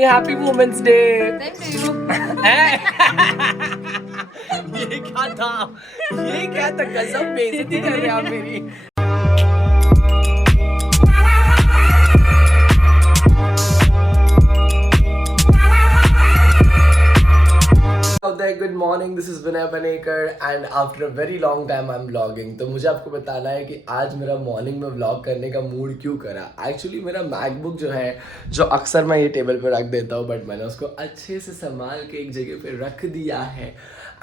Happy women's day. ये क्या था गजब बेइज्जती कर रहे आप मेरी। Good morning, this is Vinay Panekar and after a very long time I am vlogging. तो मुझे आपको बताना है कि आज मेरा मॉर्निंग में व्लॉग करने का मूड क्यों करा। एक्चुअली मेरा मैकबुक जो है, जो अक्सर मैं ये टेबल पे रख देता हूँ, बट मैंने उसको अच्छे से संभाल के एक जगह पे रख दिया है।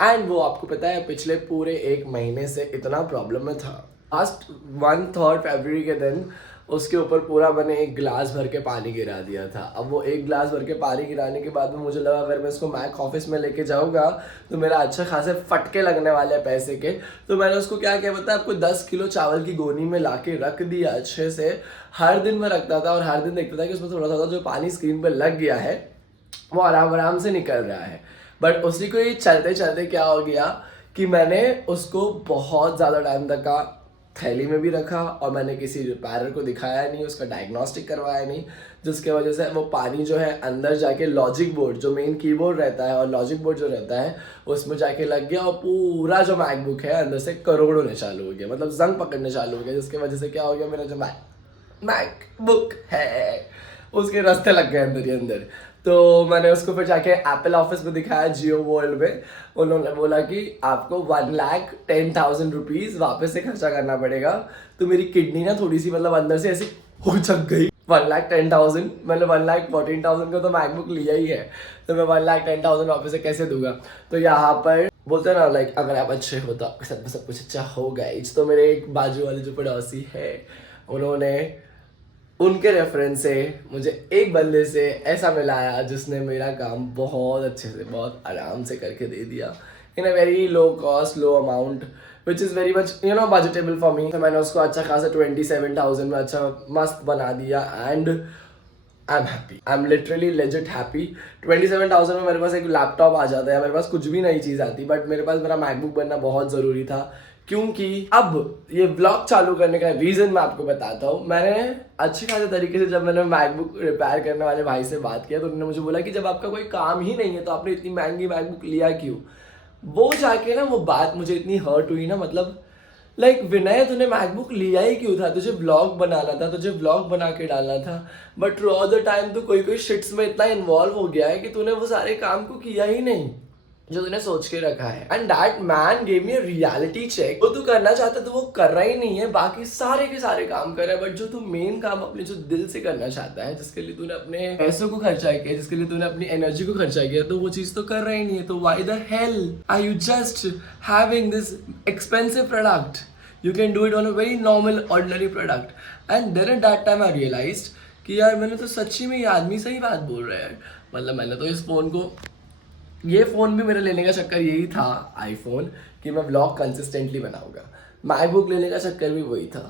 एंड वो आपको पता है पिछले पूरे 1 महीने से इतना प्रॉब्लम में था। लास्ट 1 फरवरी के दिन उसके ऊपर पूरा मैंने 1 गिलास भर के पानी गिरा दिया था। अब वो 1 गिलास भर के पानी गिराने के बाद में मुझे लगा अगर मैं इसको मैक ऑफिस में लेके जाऊंगा तो मेरा अच्छा खासे फटके लगने वाले हैं पैसे के। तो मैंने उसको क्या किया पता है आपको, 10 किलो चावल की गोनी में ला के रख दिया अच्छे से। हर दिन मैं रखता था और हर दिन देखता था कि उसमें थोड़ा थोड़ा जो पानी स्क्रीन पर लग गया है वो आराम आराम से निकल रहा है। बट उसी को ये चलते चलते क्या हो गया कि मैंने उसको बहुत ज़्यादा टाइम तक का थैली में भी रखा और मैंने किसी रिपेयरर को दिखाया नहीं, उसका डायग्नोस्टिक करवाया नहीं, जिसके वजह से वो पानी जो है अंदर जाके लॉजिक बोर्ड, जो मेन कीबोर्ड रहता है और लॉजिक बोर्ड जो रहता है उसमें जाके लग गया और पूरा जो मैकबुक है अंदर से करोड़ होने चालू हो गया, मतलब जंग पकड़ने चालू हो गया। जिसकी वजह से क्या हो गया, मेरा जो मैकबुक है उसके रास्ते लग गए अंदर ही अंदर। तो मैंने उसको फिर जाके एप्पल ऑफिस में दिखाया, जियो वर्ल्ड में। उन्होंने बोला कि आपको 1,10,000 रुपीज़ वापस से खर्चा करना पड़ेगा। तो मेरी किडनी ना थोड़ी सी मतलब अंदर से ऐसी उछक गई। 1,10,000 मतलब 1,14,000 का तो मैकबुक लिया ही है, तो मैं 1,10,000 वापस से कैसे दूंगा। तो यहाँ पर बोलते ना लाइक अगर आप अच्छे हो तो आपके साथ में सब कुछ अच्छा होगा। तो मेरे एक बाजू वाले जो पड़ोसी है उन्होंने उनके रेफरेंस से मुझे एक बंदे से ऐसा मिलाया जिसने मेरा काम बहुत अच्छे से बहुत आराम से करके दे दिया in a very low cost, low amount, which is very much budgetable for me. तो मैंने उसको अच्छा खासा 27,000 में अच्छा मस्त बना दिया and I am happy, I am literally legit happy. 27,000 में मेरे पास एक लैपटॉप आ जाता है, मेरे पास कुछ भी नई चीज़ आती, बट मेरे पास मेरा मैकबुक बनना बहुत ज़रूरी था। क्योंकि अब ये ब्लॉग चालू करने का रीज़न मैं आपको बताता हूँ। मैंने अच्छे खासे तरीके से जब मैंने मैकबुक रिपेयर करने वाले भाई से बात किया तो उन्होंने मुझे बोला कि जब आपका कोई काम ही नहीं है तो आपने इतनी महंगी मैकबुक लिया क्यों। वो जाके ना वो बात मुझे इतनी हर्ट हुई ना, मतलब लाइक विनय तूने मैकबुक लिया ही क्यों था, तुझे ब्लॉग बनाना था, तुझे ब्लॉग बना के डालना था, but through all the time तू कोई शिट्स में इतना इन्वॉल्व हो गया है कि तूने वो सारे काम को किया ही नहीं जो तूने सोच के रखा है। And that man gave me a reality check. वो तू करना चाहता तो वो कर रहा ही नहीं है, बाकी सारे के सारे काम कर रहा है, बट जो तू मेन काम अपने जो दिल से करना चाहता है, जिसके लिए तूने अपने पैसों को खर्चा किया, जिसके लिए तूने अपनी एनर्जी को खर्चा किया, तो वो चीज तो कर रहा ही नहीं है। तो why the hell are you just having this expensive product? You can do it on a very normal, ordinary product. And then at that time I realized कि यार मैंने तो सच्ची में ये आदमी सही बात बोल रहा है। मतलब मैंने तो इस फ़ोन को, ये फ़ोन भी मेरे लेने का चक्कर यही था, आईफोन, कि मैं व्लॉग कंसिस्टेंटली बनाऊंगा। मैकबुक लेने का चक्कर भी वही था।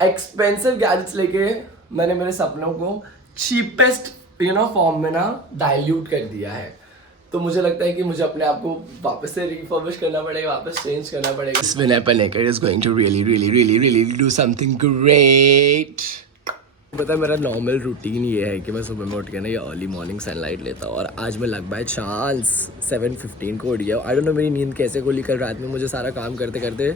एक्सपेंसिव गैजेट्स लेके मैंने मेरे सपनों को चीपेस्ट फॉर्म में ना डाइल्यूट कर दिया है। तो मुझे लगता है कि मुझे अपने आप को वापस से रिफर्बिश करना पड़ेगा, वापस चेंज करना पड़ेगा। Vinay Panecker is going to really do something great. पता है मेरा नॉर्मल रूटीन ये है कि मैं सुबह में उठ के ना ये अर्ली मॉर्निंग सनलाइट लेता हूँ, और आज मैं लग बाय चांस 7:15 को उठ गया। आई डोंट नो मेरी नींद कैसे खुली। कल रात में मुझे सारा काम करते करते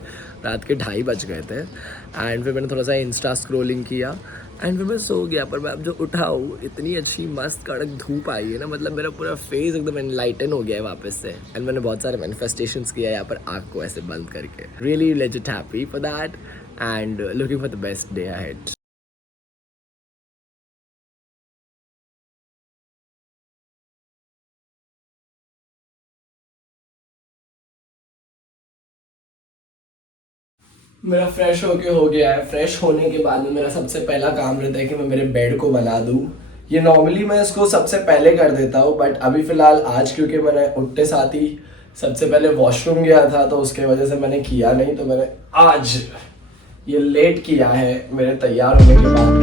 रात के 2:30 बज गए थे एंड फिर मैंने थोड़ा सा इंस्टा स्क्रोलिंग किया एंड फिर मैं सो गया। पर मैं अब जो उठा हूँ इतनी अच्छी मस्त कड़क धूप आई है ना, मतलब मेरा पूरा फेस एकदम एनलाइटन हो गया है वापस से। एंड मैंने बहुत सारे मैनिफेस्टेशंस किया है यहाँ पर आँख को ऐसे बंद करके। Really legit happy for that and looking for the best day ahead. मेरा फ्रेश होके हो गया है। फ्रेश होने के बाद में मेरा सबसे पहला काम रहता है कि मैं मेरे बेड को बना दूँ। ये नॉर्मली मैं इसको सबसे पहले कर देता हूँ, बट अभी फ़िलहाल आज क्योंकि मैंने उठते साथ ही सबसे पहले वॉशरूम गया था तो उसके वजह से मैंने किया नहीं। तो मैंने आज ये लेट किया है मेरे तैयार होने के बाद।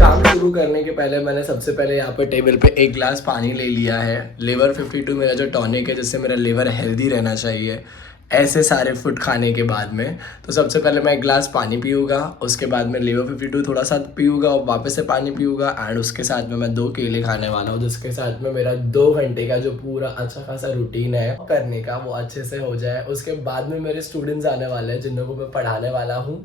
काम शुरू करने के पहले मैंने सबसे पहले यहाँ पर टेबल पे 1 गिलास पानी ले लिया है। लिवर 52 मेरा जो टॉनिक है, जिससे मेरा लिवर हेल्दी रहना चाहिए। ऐसे सारे फूड खाने के बाद में। तो सबसे पहले मैं एक गिलास पानी पीऊँगा, उसके बाद में लीवर 52 थोड़ा सा पीऊँगा और वापस से पानी पीऊँगा, एंड उसके साथ में मैं 2 केले खाने वाला हूँ, जिसके साथ में मेरा 2 घंटे का जो पूरा अच्छा खासा रूटीन है करने का वो अच्छे से हो जाए। उसके बाद में मेरे स्टूडेंट्स आने वाले हैं जिन लोगों को मैं पढ़ाने वाला हूँ,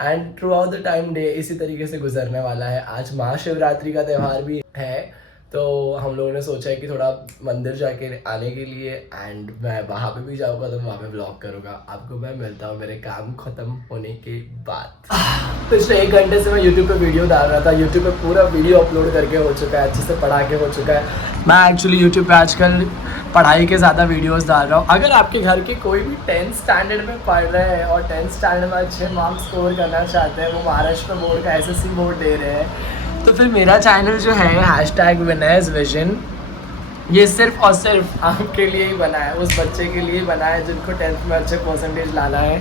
and through out the time day इसी तरीके से गुजरने वाला है। आज महाशिवरात्रि का त्यौहार भी है, तो हम लोगों ने सोचा है कि थोड़ा मंदिर जाके आने के लिए, एंड मैं वहाँ पे भी जाऊँगा तो वहाँ पे ब्लॉग करूँगा। आपको मैं मिलता हूँ मेरे काम ख़त्म होने के बाद। पिछले 1 घंटे से मैं यूट्यूब पे वीडियो डाल रहा था, यूट्यूब पे पूरा वीडियो अपलोड करके हो चुका है, अच्छे से पढ़ा के हो चुका है। मैं एक्चुअली यूट्यूब पे आजकल पढ़ाई के ज़्यादा वीडियोस डाल रहा हूँ। अगर आपके घर के कोई भी 10th स्टैंडर्ड में पढ़ रहे हैं और 10th स्टैंडर्ड में अच्छे मार्क्स स्कोर करना चाहते हैं, वो महाराष्ट्र बोर्ड का SSC बोर्ड दे रहे हैं, तो फिर मेरा चैनल जो है #विनयस ये सिर्फ और सिर्फ आपके लिए ही बना है, उस बच्चे के लिए बना है जिनको 10th में अच्छे परसेंटेज लाना है।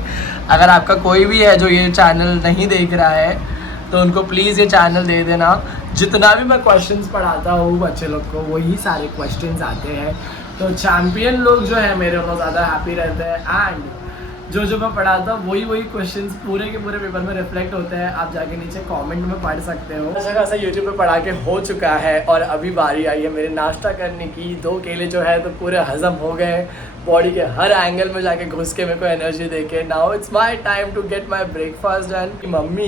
अगर आपका कोई भी है जो ये चैनल नहीं देख रहा है तो उनको प्लीज़ ये चैनल दे देना। जितना भी मैं क्वेश्चंस पढ़ाता हूँ बच्चे लोग को वही सारे क्वेश्चंस आते हैं, तो चैम्पियन लोग जो है मेरे उनको ज़्यादा हैप्पी रहते हैं, एंड जो मैं पढ़ाता हूँ वही क्वेश्चंस पूरे के पूरे पेपर में रिफ्लेक्ट होते हैं। आप जाके नीचे कमेंट में पढ़ सकते हो। अच्छा खासा यूट्यूब पे पढ़ा के हो चुका है और अभी बारी आई है मेरे नाश्ता करने की। 2 केले जो है तो पूरे हजम हो गए, बॉडी के हर एंगल में जाके घुस के मेरे को एनर्जी दे के। Now it's my time to get my breakfast done. Mummy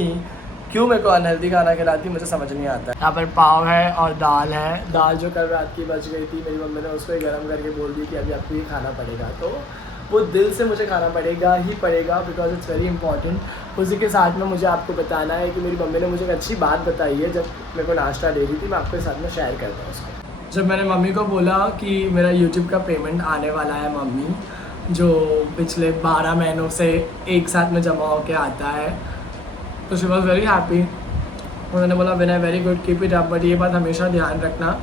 क्यों मेरे को अनहेल्दी खाना खिलाती मुझे समझ नहीं आता। यहाँ पर पाव है और दाल है। दाल जो कल रात की बच गई थी, मेरी मम्मी ने उसको गर्म करके बोल दी कि अभी आपको ये खाना पड़ेगा, तो वो दिल से मुझे खाना पड़ेगा ही पड़ेगा, बिकॉज इट्स वेरी इंपॉर्टेंट। उसी के साथ में मुझे आपको बताना है कि मेरी मम्मी ने मुझे एक अच्छी बात बताई है जब मेरे को नाश्ता दे रही थी। मैं आपके साथ में शेयर करता हूँ उसको। जब मैंने मम्मी को बोला कि मेरा यूट्यूब का पेमेंट आने वाला है मम्मी, जो पिछले 12 महीनों से एक साथ में जमा होके आता है, तो शी वॉज वेरी हैप्पी। उन्होंने बोला Vinay very good, keep it up, but ये बात हमेशा ध्यान रखना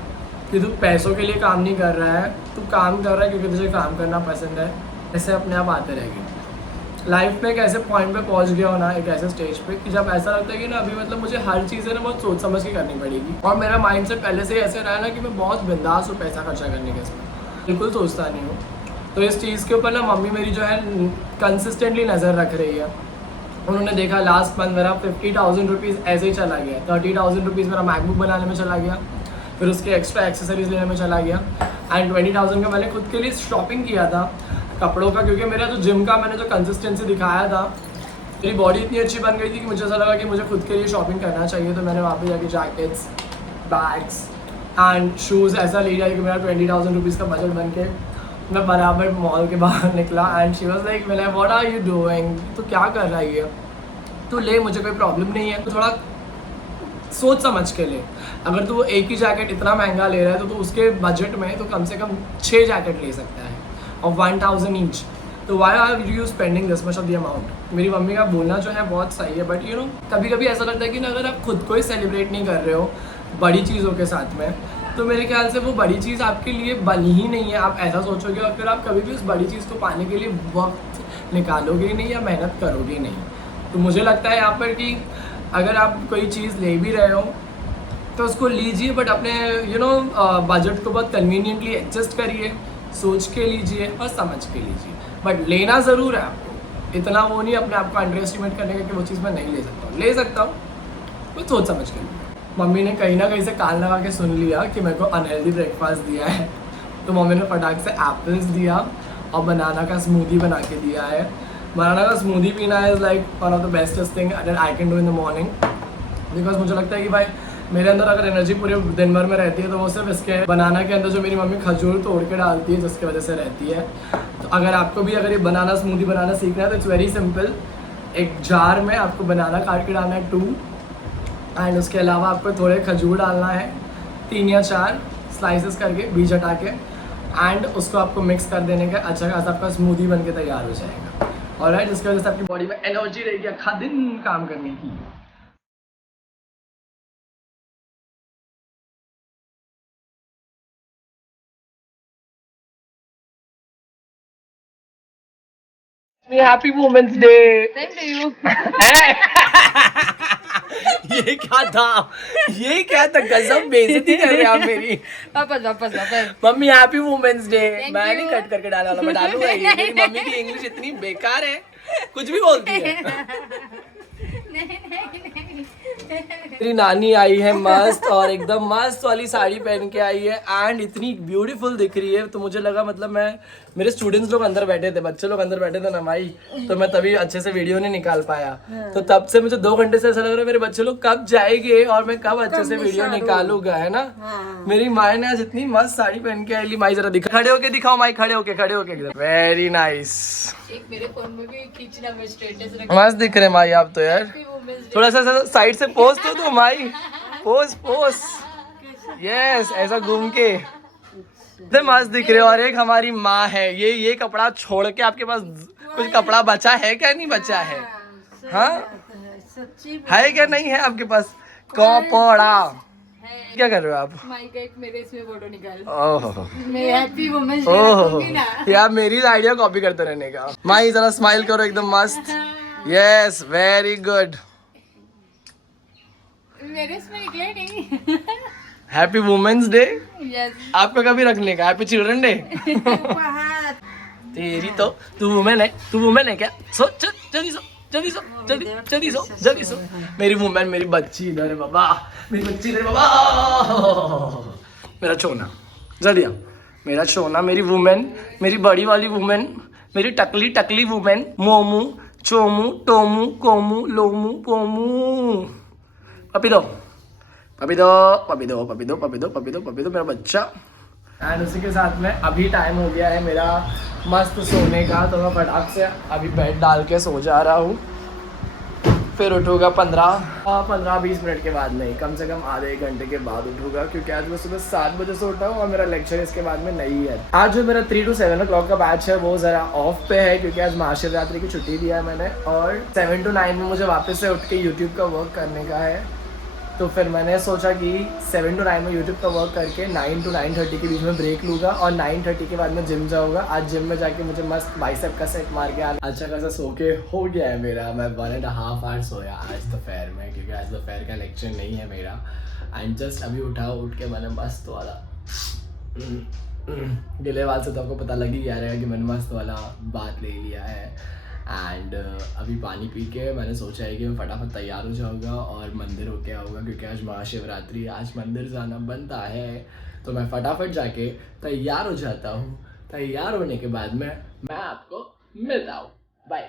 कि तू पैसों के लिए काम नहीं कर रहा है, तू काम कर रहा है क्योंकि तुझे काम करना पसंद है। ऐसे अपने आप आते रहेंगे। लाइफ में एक ऐसे पॉइंट पे पहुंच गया हो ना, एक ऐसे स्टेज पे कि जब ऐसा लगता है कि ना अभी मतलब मुझे हर चीज़ है ना बहुत सोच समझ के करनी पड़ेगी, और मेरा माइंड से पहले से ही ऐसे रहा है ना कि मैं बहुत बिंदास हूँ पैसा खर्चा करने के, इसमें बिल्कुल सोचता नहीं हूँ। तो इस चीज़ के ऊपर ना मम्मी मेरी जो है कंसिस्टेंटली नज़र रख रही है। उन्होंने देखा लास्ट मंथ मेरा 50,000 रुपीज़ ऐसे ही चला गया, 30,000 रुपीज़ मेरा मैकबुक बनाने में चला गया, फिर उसके एक्स्ट्रा एक्सेसरीज लेने में चला गया, एंड 20,000 का मैंने खुद के लिए शॉपिंग किया था कपड़ों का, क्योंकि मेरा जो जिम का मैंने जो कंसिस्टेंसी दिखाया था, मेरी बॉडी इतनी अच्छी बन गई थी कि मुझे ऐसा लगा कि मुझे खुद के लिए शॉपिंग करना चाहिए। तो मैंने वहाँ पे जाके जैकेट्स, बैग्स एंड शूज़ ऐसा ले लिया कि मेरा 20,000 रुपीज़ का बजट बन के मैं बराबर मॉल के बाहर निकला, एंड शी वाज लाइक मैंने व्हाट आर यू डूइंग, तो क्या कर रहा है, तो ले, मुझे कोई प्रॉब्लम नहीं है, तो थोड़ा सोच समझ के ले। अगर तू एक ही जैकेट इतना महंगा ले रहा है तो उसके बजट में तो कम से कम 6 जैकेट ले सकता है और 1,000 ईच, तो why are you spending this much of the amount. मेरी मम्मी का बोलना जो है बहुत सही है, बट यू नो कभी कभी ऐसा लगता है कि ना अगर आप खुद को ही सेलिब्रेट नहीं कर रहे हो बड़ी चीज़ों के साथ में, तो मेरे ख्याल से वो बड़ी चीज़ आपके लिए बनी ही नहीं है। आप ऐसा सोचोगे और फिर आप कभी भी उस बड़ी चीज़ को पाने के लिए वक्त निकालोगे ही नहीं या मेहनत करोगे ही नहीं। तो मुझे लगता है यहाँ पर कि अगर आप कोई चीज़ ले भी रहे हो तो उसको लीजिए, बट अपने बजट को बहुत कन्वीनियंटली एडजस्ट करिए, सोच के लीजिए और समझ के लीजिए, बट लेना ज़रूर है आपको। इतना वो नहीं अपने आप को अंडर एस्टिमेट करने का कि वो चीज़ मैं नहीं ले सकता हूँ, वो सोच समझ के। मम्मी ने कहीं ना कहीं से कान लगा के सुन लिया कि मेरे को अनहेल्दी ब्रेकफास्ट दिया है, तो मम्मी ने फटाक से एप्पल्स दिया और बनाना का स्मूदी बना के दिया है। बनाना का स्मूदी पीना is like one of the bestest thing that I can do in the morning, because मुझे लगता है कि भाई मेरे अंदर अगर एनर्जी पूरे दिन भर में रहती है तो वो सिर्फ इसके बनाना के अंदर जो मेरी मम्मी खजूर तोड़ के डालती है जिसकी वजह से रहती है। तो अगर आपको भी अगर ये बनाना स्मूदी बनाना सीखना है तो इट्स वेरी सिंपल। एक जार में आपको बनाना काट के डालना है 2, एंड उसके अलावा आपको थोड़े खजूर डालना है 3 या 4 स्लाइसेस करके, बीज हटा के, एंड उसको आपको मिक्स कर देने का अच्छा खासा आपका स्मूदी बन के तैयार हो जाएगा। ऑलराइट, जिसकी वजह से आपकी बॉडी में एनर्जी रहेगी आखा दिन काम करने की। Happy Women's Day. Same to you. ये क्या था, ये क्या था, गजब बेइज्जती कर रहे हैं आप मेरी। वापस mummy happy women's day. Thank मैं you. नहीं कट करके डाला वाला, मैं डालूंगा ही। मेरी मम्मी की इंग्लिश इतनी बेकार है, कुछ भी बोलती है। मेरी नानी आई है मस्त, और एकदम मस्त वाली साड़ी पहन के आई है एंड इतनी ब्यूटीफुल दिख रही है। तो मुझे लगा मतलब मेरे स्टूडेंट्स लोग अंदर बैठे थे, बच्चे लोग अंदर बैठे थे ना माई, तो मैं तभी अच्छे से वीडियो नहीं निकाल पाया। तो तब से मुझे 2 घंटे से ऐसा लग रहा है मेरे बच्चे लोग कब जाएंगे और मैं कब अच्छे से वीडियो निकालूंगा, है ना। मेरी माँ ने आज इतनी मस्त साड़ी पहन के आई ली। माई जरा दिखा, खड़े होके दिखाओ माई, खड़े होके। Very nice. एक मेरे फोन में भी खींचना, मैं स्टेटस रख। मस्त दिख रहे माई आप तो यार। थोड़ा सा साइड से पोज तो माई, पोज यस, ऐसा घूम के इतने मस्त दिख रहे हो। और एक हमारी माँ है, ये कपड़ा छोड़ के आपके पास कुछ कपड़ा बचा है क्या, नहीं बचा है? हाँ है क्या, नहीं है आपके पास कपड़ा? क्या कर रहे हो आप? माइक का एक मेरे इसमें फोटो निकाल। ओह, मैं हैप्पी वुमेन्स डे रखूंगी ना। यार मेरी आइडिया कॉपी करते रहने का। माई जरा स्माइल करो एकदम मस्त। Yes, very good. मेरे इसमें निकले नहीं। Happy women's day. यस। आपका कभी रखने का? Happy children day. तेरी तो तू वुमेन है क्या? सो जल्दी सो। मेरी वुमेन, मेरी बच्ची इधर है बाबा, मेरी बच्ची इधर बाबा। मेरा छोना जल्दी आ, मेरा छोना, मेरी वुमेन, मेरी बड़ी वाली वुमेन, मेरी टकली वुमेन। मोमू चोमू टोमू कोमू लोमू पोमू। पपी दो मेरा बच्चा। एंड उसी के साथ में अभी टाइम हो गया है मेरा मस्त सोने का, तो मैं फटाक से अभी बेड डाल के सो जा रहा हूँ। फिर उठूंगा 15-20 मिनट के बाद, नहीं कम से कम आधे 1 घंटे के बाद उठूंगा, क्योंकि आज मैं सुबह 7 बजे से उठा हूँ और मेरा लेक्चर इसके बाद में नहीं है। आज जो मेरा 3 to 7 o'clock का बैच है वो ज़रा ऑफ पे है, क्योंकि आज महाशिवरात्रि की छुट्टी दिया है मैंने, और 7 to 9 में मुझे वापस से उठ के यूट्यूब का वर्क करने का है। तो फिर मैंने सोचा कि 7 to 9 में यूट्यूब का वर्क करके 9 to 9:30 के बीच में ब्रेक लूँगा, और 9:30 के बाद मैं जिम जाऊँगा। आज जिम में जाके मुझे मस्त बाइसेप का सेट मार के आना। अच्छा खासा सो के हो गया है मेरा, मैं 1.5 आवर सोया आज दोपहर में, क्योंकि आज दोपहर का लेक्चर नहीं है मेरा। एंड जस्ट अभी उठ के मैंने मस्त वाला गिले वाल से तो आपको पता लग ही गया रहेगा कि मैंने मस्त वाला बात ले लिया है। एंड अभी पानी पी के मैंने सोचा है कि मैं फटाफट तैयार हो जाऊँगा और मंदिर होके आऊँगा, क्योंकि आज महाशिवरात्रि है, आज मंदिर जाना बनता है। तो मैं फटाफट जाके तैयार हो जाता हूँ। तैयार होने के बाद में मैं आपको मिलता हूँ। बाय।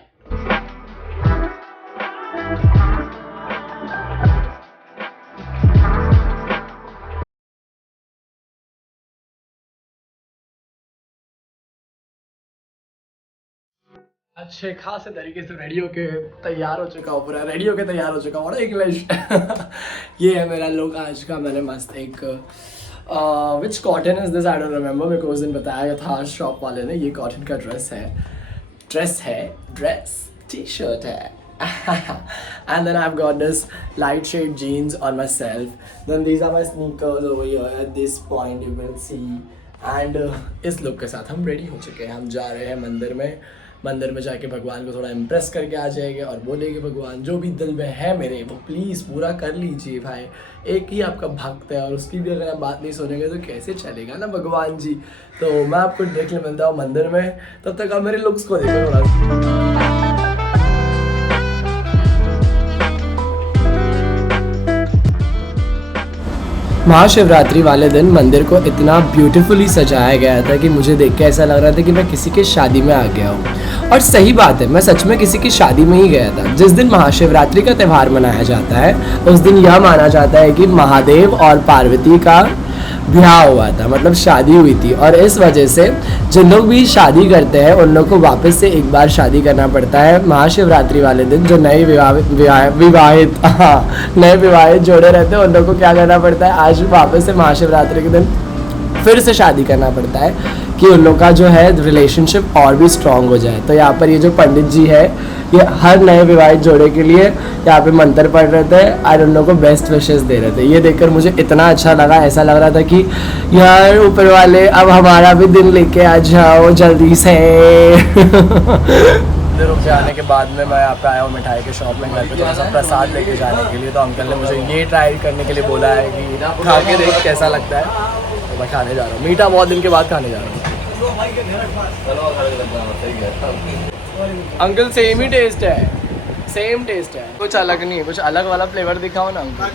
अच्छे खासे तरीके से रेडी होके तैयार हो चुका हूँ, पूरा रेडी होके तैयार हो चुका हूँ। और इंग्लिश ये है मेरा लुक आज का। मैंने मस्त एक which cotton is this, I don't remember, मेरे को उस दिन बताया था शॉप वाले ने। ये कॉटन का ड्रेस टी शर्ट है। And then I've got this light shade jeans on myself. Then these are my sneakers over here at this point you will see. And इस लुक के साथ हम रेडी हो चुके हैं। हम जा रहे हैं मंदिर में जाके भगवान को थोड़ा इम्प्रेस करके आ जाएंगे और बोलेंगे भगवान जो भी दिल में है मेरे वो प्लीज़ पूरा कर लीजिए भाई। एक ही आपका भक्त है और उसकी भी अगर आप बात नहीं सुनेंगे तो कैसे चलेगा ना भगवान जी। तो मैं आपको देखने मिलता हूँ मंदिर में, तब तक आप मेरे लुक्स को देखो थोड़ा। महाशिवरात्रि वाले दिन मंदिर को इतना ब्यूटीफुली सजाया गया था कि मुझे देख के ऐसा लग रहा था कि मैं किसी के शादी में आ गया हूँ। और सही बात है, मैं सच में किसी की शादी में ही गया था। जिस दिन महाशिवरात्रि का त्यौहार मनाया जाता है उस दिन यह माना जाता है कि महादेव और पार्वती का ब्याह हुआ था, मतलब शादी हुई थी। और इस वजह से जिन लोग भी शादी करते हैं उन लोग को वापस से एक बार शादी करना पड़ता है महाशिवरात्रि वाले दिन। जो नए विवाहित जोड़े रहते हैं उन लोग को क्या करना पड़ता है, आज वापस से महाशिवरात्रि के दिन फिर से शादी करना पड़ता है कि उन लोग का जो है रिलेशनशिप और भी स्ट्रांग हो जाए। तो यहाँ पर ये जो पंडित जी है ये हर नए विवाहित जोड़े के लिए यहाँ पे मंत्र पढ़ रहे थे और उन लोगों को बेस्ट विशेस दे रहे थे। ये देखकर मुझे इतना अच्छा लगा, ऐसा लग रहा था कि यार ऊपर वाले अब हमारा भी दिन लेके आ जाओ जल्दी से। मंदिर होके आने के बाद में मैं यहाँ पे आया हूँ मिठाई के शॉप में घर पे थोड़ा सा प्रसाद लेके जाने के लिए। तो अंकल ने मुझे ये ट्राई करने के लिए बोला है कि खा के देख कैसा लगता है। तो मैं खाने जा रहा हूँ, मीठा बहुत दिन के बाद खाने जा रहा हूँ। अंकल सेम ही टेस्ट है, सेम टेस्ट है, कुछ अलग नहीं है। कुछ अलग वाला फ्लेवर दिखाओ ना अंकल।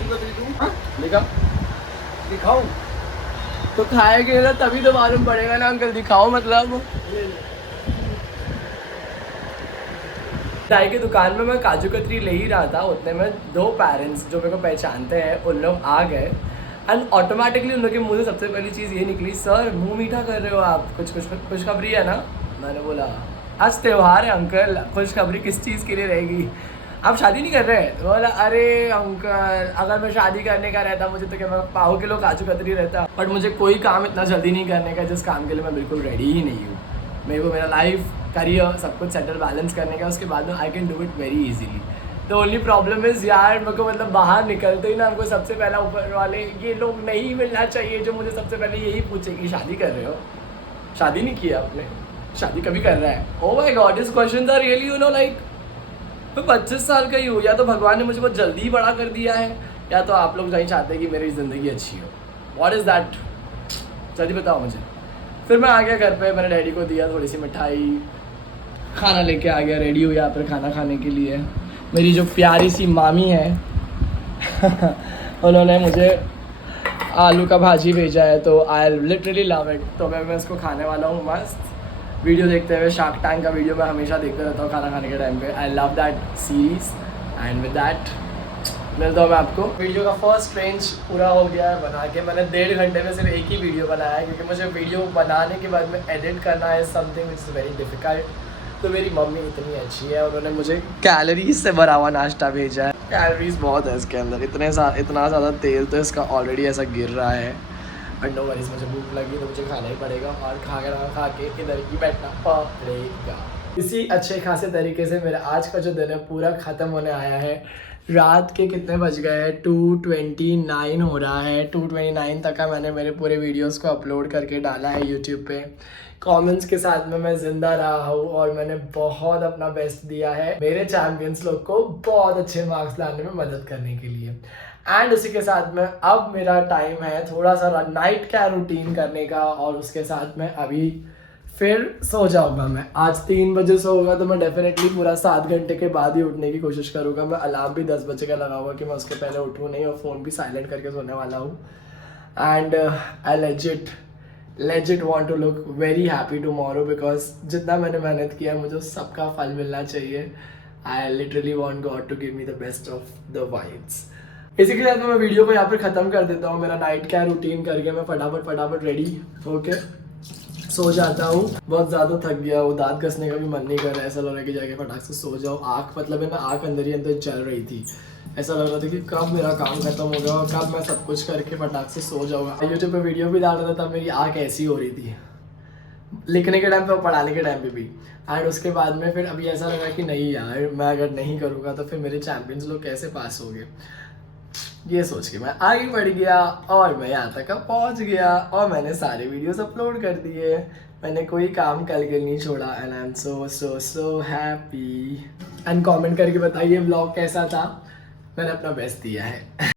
दिखाओ तो खाएंगे ना तभी तो मालूम पड़ेगा ना अंकल। दिखाओ मतलब। चाय की दुकान में मैं काजू कतरी ले ही रहा था, उतने में 2 पेरेंट्स जो मेरे को पहचानते हैं उन लोग आ गए एंड ऑटोमेटिकली उन लोग के मुँह से सबसे पहली चीज़ ये निकली, सर मुंह मीठा कर रहे हो आप, कुछ खुशखबरी है ना। मैंने बोला आज त्योहार है अंकल, खुशखबरी किस चीज़ के लिए रहेगी, आप शादी नहीं कर रहे? तो बोला अरे अंकल अगर मैं शादी करने का रहता मुझे तो क्या मैं पाव किलो काजू कतरी रहता, बट मुझे कोई काम इतना जल्दी नहीं करने का जिस काम के लिए मैं बिल्कुल रेडी ही नहीं हूँ। मेरे को मेरा लाइफ करियर सब कुछ सेटल बैलेंस करने का, उसके बाद में I can do it very easily. The only problem is यार मेरे को मतलब बाहर निकलते ही ना हमको सबसे पहला ऊपर वाले ये लोग नहीं मिलना चाहिए जो मुझे सबसे पहले यही पूछे कि शादी कर रहे हो, शादी नहीं किया आपने, शादी कभी कर रहा है। Oh my god this questions are really you know like मैं 25 साल का ही हूँ, या तो भगवान ने मुझे बहुत जल्दी बड़ा कर दिया है या तो आप लोग नहीं चाहते कि मेरी ज़िंदगी अच्छी हो। व्हाट इज़ दैट, जल्दी बताओ मुझे। फिर मैं आ गया घर पे, मैंने डैडी को दिया थोड़ी सी मिठाई, खाना लेके आ गया, रेडी हुई यहाँ पर खाना खाने के लिए। मेरी जो प्यारी सी मामी है उन्होंने मुझे आलू का भाजी भेजा है, तो आई लिटरली लव इट। तो मैं इसको खाने वाला हूँ मस्त वीडियो देखते हुए। शार्क टैंक का वीडियो मैं हमेशा देखते रहता हूँ खाना खाने के टाइम पे। I love that series and with that मिलता हूँ मैं आपको। वीडियो का फर्स्ट रेंज पूरा हो गया है बना के। मैंने 1.5 घंटे में सिर्फ एक ही वीडियो बनाया है क्योंकि मुझे वीडियो बनाने के बाद में एडिट करना है something which is very difficult. तो मेरी मम्मी इतनी अच्छी है, उन्होंने मुझे कैलोरीज से भरा हुआ नाश्ता भेजा है। कैलोरीज बहुत है इसके अंदर, इतना ज़्यादा तेल तो इसका ऑलरेडी ऐसा गिर रहा है। बट नो वरीज, मुझे भूख लगी तो मुझे खाना ही पड़ेगा और खा के इधर ही बैठना पड़ेगा। इसी अच्छे खासे तरीके से मेरा आज का जो दिन है पूरा ख़त्म होने आया है। रात के कितने बज गए हैं, 2:29 हो रहा है। 2:29 तक का मैंने मेरे पूरे वीडियोस को अपलोड करके डाला है यूट्यूब पे। कमेंट्स के साथ में मैं ज़िंदा रहा हूँ और मैंने बहुत अपना बेस्ट दिया है मेरे चैम्पियंस लोग को बहुत अच्छे मार्क्स लाने में मदद करने के लिए। एंड उसी के साथ में अब मेरा टाइम है थोड़ा सा नाइट का रूटीन करने का, और उसके साथ में अभी फिर सो जाऊंगा मैं। आज 3 बजे सोऊंगा तो मैं डेफिनेटली पूरा 7 घंटे के बाद ही उठने की कोशिश करूंगा। मैं अलार्म भी 10 बजे का लगाऊंगा कि मैं उसके पहले उठूँ नहीं, और फ़ोन भी साइलेंट करके सोने वाला हूँ। And I legit want to look very happy tomorrow because जितना मैंने मेहनत किया मुझे सबका फल मिलना चाहिए। I literally want God to give me the best of the vibes. इसी के साथ मैं वीडियो को यहाँ पर ख़त्म कर देता हूँ। मेरा नाइट का रूटीन करके मैं फटाफट रेडी होके सो जाता हूँ। बहुत ज़्यादा थक गया हूँ, दांत घसने का भी मन नहीं कर रहा है। ऐसा लग रहा है कि जाके फटाक से सो जाओ। आँख मतलब है ना, आँख अंदर ही अंदर चल रही थी। ऐसा लग रहा था कि कब मेरा काम खत्म हो गया और कब मैं सब कुछ करके फटाक से सो जाऊँगा। यूट्यूब पे वीडियो भी डाल रहा था तब मेरी आँख ऐसी हो रही थी, लिखने के टाइम पे और पढ़ाने के टाइम पे भी। एंड उसके बाद में फिर अभी ऐसा लगा कि नहीं यार, मैं अगर नहीं करूँगा तो फिर मेरे चैम्पियंस लोग कैसे पास होंगे। ये सोच के मैं आगे बढ़ गया और मैं यहाँ तक पहुँच गया और मैंने सारे वीडियोस अपलोड कर दिए। मैंने कोई काम कल के नहीं छोड़ा and I am so happy. And comment करके बताइए व्लॉग कैसा था। मैंने अपना बेस्ट दिया है।